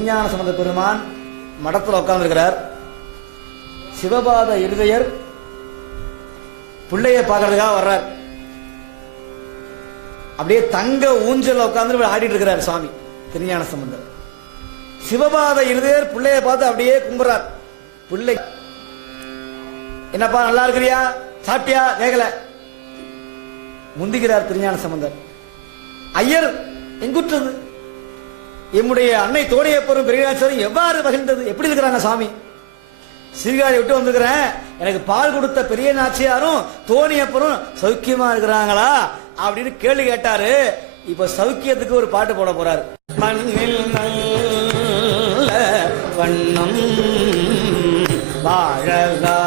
விஞ்ஞான சம்பந்த பெருமான் மடத்தில் உட்கார்ந்து இருக்கிறார். சிவபாத இருதயர் பிள்ளைய பார்க்கறதுக்காக வர்றார். அப்படியே தங்க ஊஞ்சல் உட்கார்ந்து ஆடிட்டு இருக்கிறார் சுவாமி திருஞான சம்பந்தர். சிவபாத இருதயர் பிள்ளைய பார்த்து அப்படியே கும்புறார். பிள்ளை என்னப்பா நல்லா இருக்கிறியா, சாப்பிட்டியா கேட்கல, முந்திக்கிறார் திருஞான சம்பந்தர். ஐயர் எங்குற்றது, எம்முடைய அன்னை தோணியப்பரும் பெரியநாச்சியாரும் எவ்வாறு மகிழ்ந்தது, எப்படி இருக்கிறாங்க சாமி, சீர்காழி விட்டு வந்துக்கிறேன், எனக்கு பால் கொடுத்த பெரிய நாச்சியாரும் தோணியப்பரும் சௌக்கியமா இருக்கிறாங்களா அப்படின்னு கேள்வி கேட்டாரு. இப்ப சௌக்கியத்துக்கு ஒரு பாட்டு போட போறாரு. மண்ணில் நல்ல வண்ணம் வாழகா